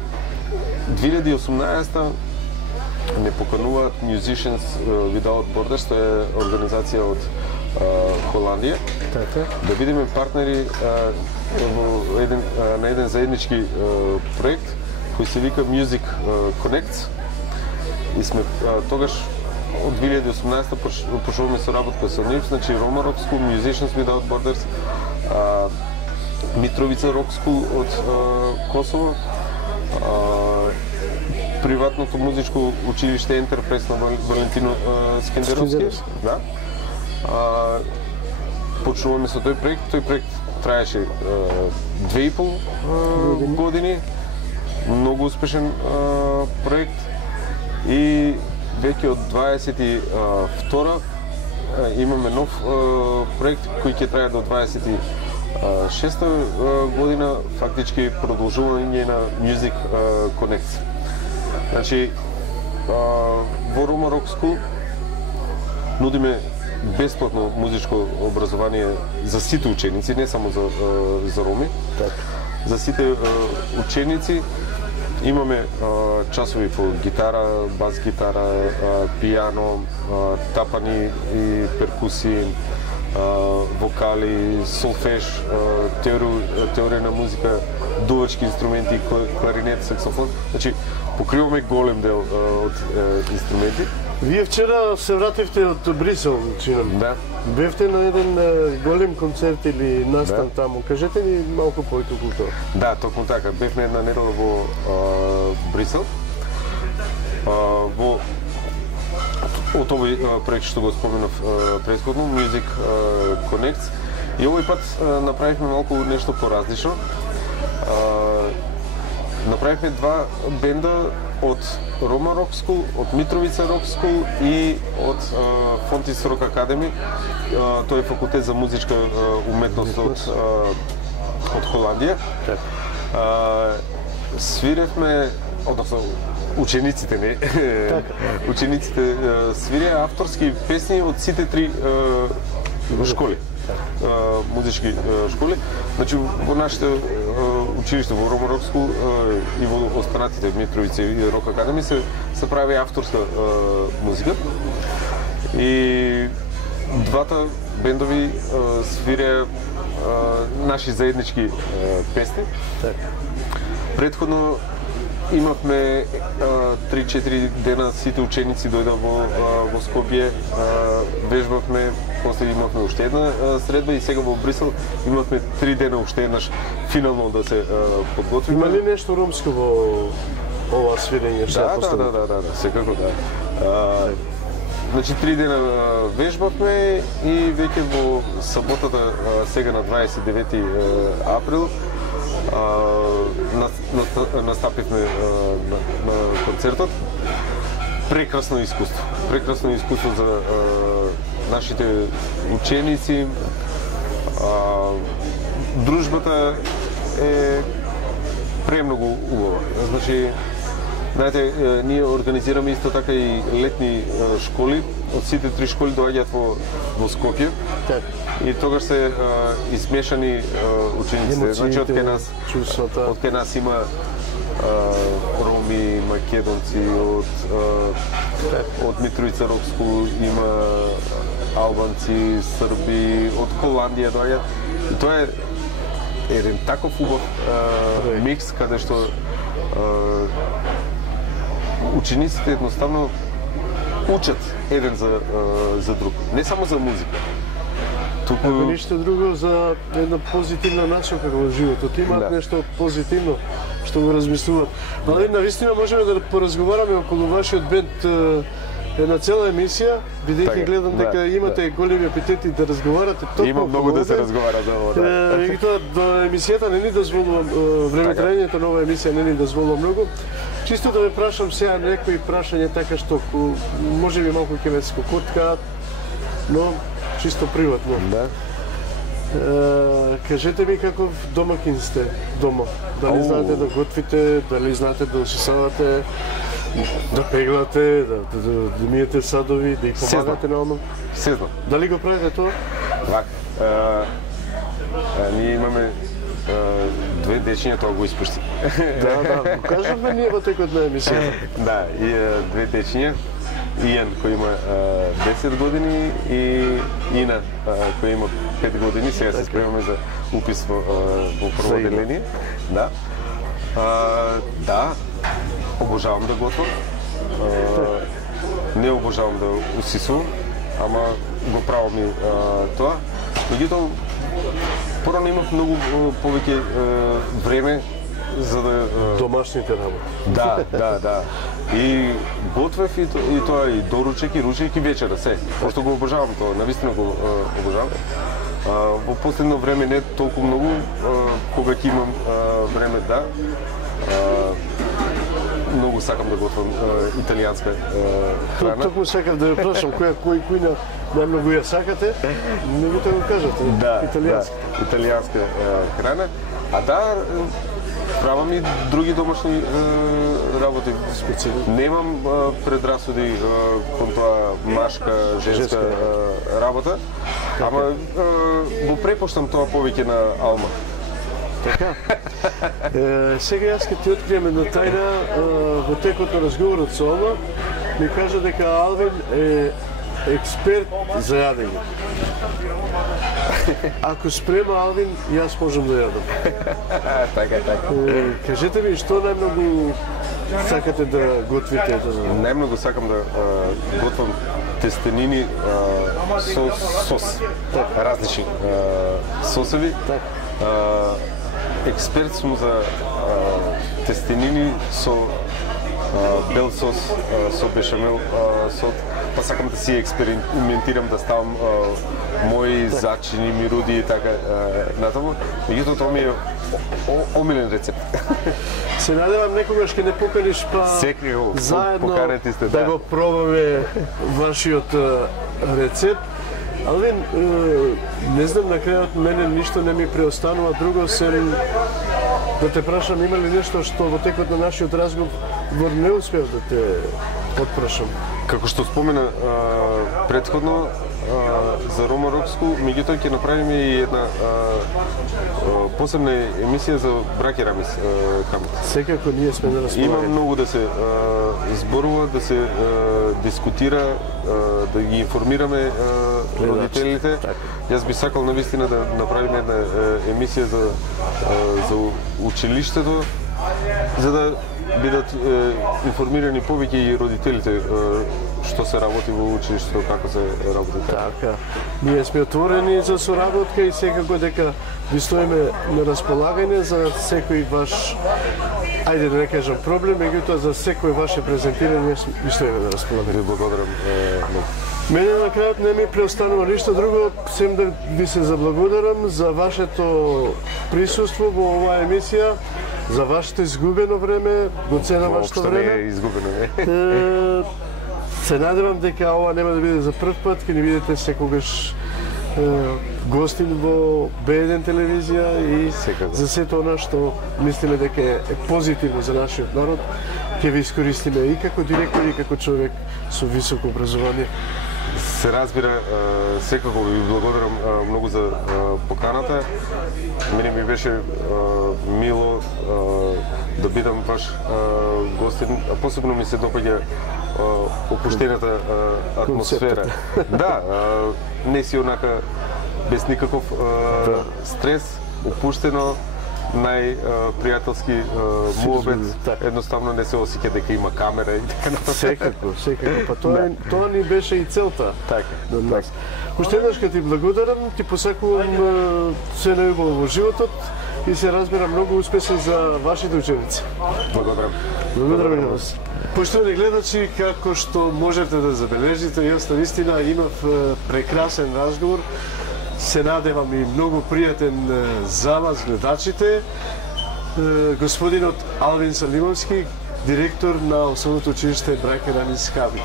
2018 не покануваат Musicians Without Borders, тоа е организација од Холандија, да бидеме партнери на еден заеднички проект кој се вика Music Connects. И сме тогаш од 2018 почнуваме соработка со нив, значи Roma Rock School, Musicians Without Borders, Митровица Rock School од Косово, приватното музичко училиште Enterprise на Валентино Скендеровски. Да. Почнуваме со тој проект. Тој проект траеше 2,5 години. Многу успешен проект. И веќе од 22 имаме нов проект кој ќе трае до 26 година, фактички продолжување на Music Connects. Значи, во Roma Rock School нудиме бесплатно музичко образование за сите ученици, не само за роми. За сите ученици имаме часови по гитара, бас гитара, пијано, тапани и перкусии, вокали, солфеж, теорија на музика, дувачки инструменти, кларинет, саксофон. Значи, покриваме голем дел од инструменти. Вие вчера се вративте од Брисел, чинам. Да. Бевте на еден голем концерт или настан таму. Кажете ни малку повеќе околу тоа. Да, токму така. Бевме една недела во Брисел. Во од овој проект што го споменав претходно, Music Connects. И овој пат направивме малку нешто поразлично. Направивме два бенда од Roma Rock School, од Митровица Rock School и од Fontys Rock Academy. Тој е факултет за музичка уметност од Холандија. Свиревме, односно учениците не, учениците свиреа авторски песни од сите три школи. Музички школи. Значи во нашите училишта во Roma Rock School и во останатите Митровица и Rock Academy се прави авторска музика. И двата бендови свиреа наши заеднички песни. Претходно имавме 3-4 дена, сите ученици дојдоа во Скопје, вежбавме, после имавме уште една средба и сега во Брисел имавме 3 дена уште еднаш финално да се подготвиме. Има ли нешто ромско во ова свирење? Да, секако да. Значи 3 дена вежбавме и веќе во саботата, сега на 29 април, настапивме на концертот. Прекрасно искуство за нашите ученици. Дружбата е премногу убава. Значи, знаете, ние организираме исто така и летни школи. Од сите три школи доаѓаат во Скопје. И тогаш се измешани учениците. Значи, од кај нас има роми, македонци, од Митровица Rock School има албанци, срби, од Холандија доаѓаат. И тоа е еден таков убав микс каде што учениците едноставно учат еден за друг, не само за музика. Туку ништо друго, за една позитивна насока во животот. Имаат нешто позитивно што го размислуваат. Али навистина можеме да поразговараме околу вашиот бенд една цела емисија, бидејќи гледам дека имате големи апетити да разговарате толку. Има многу да се разговара за ова. И тоа до емисијата не ни дозволува, времетраењето на оваа емисија не ни дозволува многу. Чисто да ве прашам сега некои прашања така што можеби малку ќе ме скокоткаат, но чисто приватно. Да. Кажете ми каков домакин сте дома? Дали знаете да готвите, дали знаете да осисавате, да пеглате, да миете садови, да и помагате на оно? Се знам. Дали го правите тоа? Вака. Ние имаме две дечиња, тоа го испушти. Да, кажавме ние во текот на емисијата. Да, и две дечиња. Ијан кој има 10 години и Ина кој има 5 години, сега се спремаме за упис во прво деление. Да. Да, обожавам да готвам. Не обожавам да усисувам, ама го правам и тоа. Меѓутоа, порано имав многу повеќе време за да домашните работи. Да. И готвев и тоа и доручек и ручек и вечера се. Пошто го обожавам тоа, навистина го обожавам. Во последно време не толку многу, кога ќе имам време да. Многу сакам да готвам италијанска храна. Токму сакам да ја прашам кој најмногу ја сакате, меѓутоа го кажате. Да, италијанска храна. А да, правам и други домашни работи. Немам предрасуди кон тоа машка, женска работа, ама го препуштам тоа повеќе на Алма. Така. Сега јас ќе ти открием една тајна. Во текот на разговорот со Алма ми кажа дека Алвин е експерт за јадење. Ако спрема Алвин, јас можам да јадам. Така. Кажете ми, што најмногу сакате да готвите? Најмногу сакам да готвам тестенини со сос. Различни сосови. Експерт сум за тестенини со бел сос, со бешамел сос. Па сакам да си експериментирам, да ставам мои зачини, мируди и така натаму. Меѓутоа тоа ми е омилен рецепт. Се надевам некогаш ќе не поканиш па заедно да го пробаме вашиот рецепт. Алвин, не знам, на крајот мене ништо не ми преостанува друго, сем да те прашам има ли нешто што во текот на нашиот разговор не успев да те отпрашам. Како што спомена претходно за Рома Рокску, меѓутоа ќе направиме и една посебна емисија за браќа Рамис Хамот. Секако ние сме на располагање. Има многу да се зборува, да се дискутира, да ги информираме родителите. Јас би сакал навистина да направиме една емисија за училиштето, за да бидат информирани повеќе и родителите што се работи во училиштето, како се работи. Така. Ние сме отворени за соработка и секако дека ви стоиме на располагање за секој ваш, ајде да не кажам проблем, меѓутоа за секој ваше презентирање ви стоиме на располагање. Ви благодарам. Мене на крајот не ми преостанува ништо друго, сем да ви се заблагодарам за вашето присуство во оваа емисија, за вашето изгубено време, го ценам вашето време. Воопшто не е изгубено. Се надевам дека ова нема да биде за прв пат, ќе ни видите секогаш гостин во Б1 телевизија и за сето она што мислиме дека е позитивно за нашиот народ, ќе ви искористиме и како директор и како човек со високо образование. Се разбира, секако ви благодарам многу за поканата. Мене ми беше мило да бидам ваш гостин, а посебно ми се допаѓа опуштената атмосфера. Да, не си онака без никаков стрес, опуштено, најпријателски муабет, едноставно не се осеќа дека има камера и така натаму. Секако, па тоа ни беше и целта. Така. Уште еднаш ќе ти благодарам, ти посакувам се најубаво во животот и се разбира многу успеси за вашите ученици. Благодарам на вас. Поштовани гледачи, како што можете да забележите, јас навистина имав прекрасен разговор. Се надевам и многу пријатен за вас, гледачите. Господинот Алвин Салимовски, директор на Основното училиште Браќа Рамис Хаби.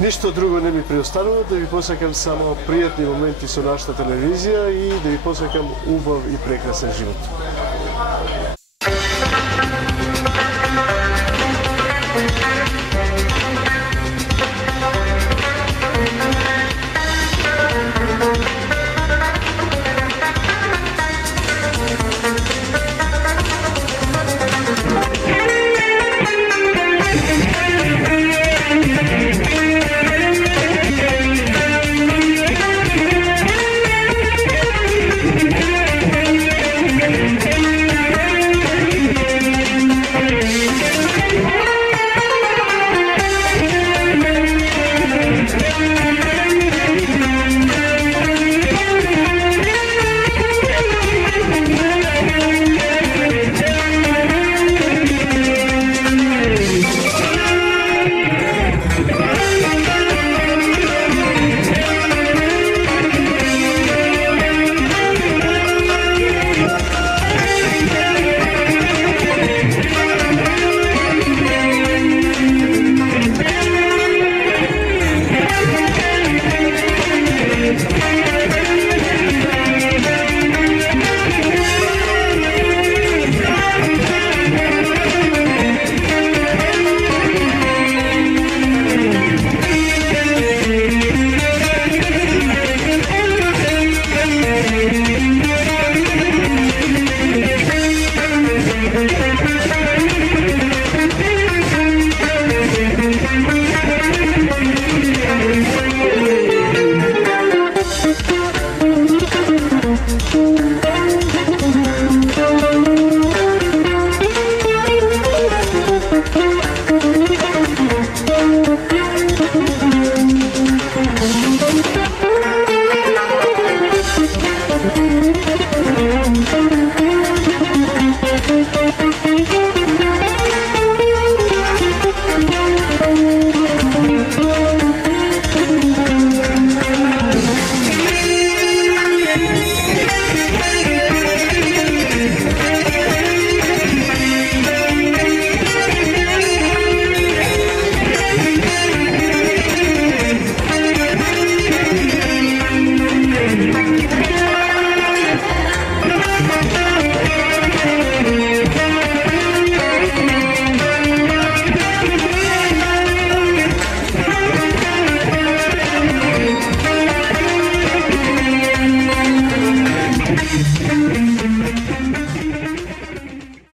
Ништо друго не ми преостанува, да ви посакам само пријатни моменти со нашата телевизија и да ви посакам убав и прекрасен живот.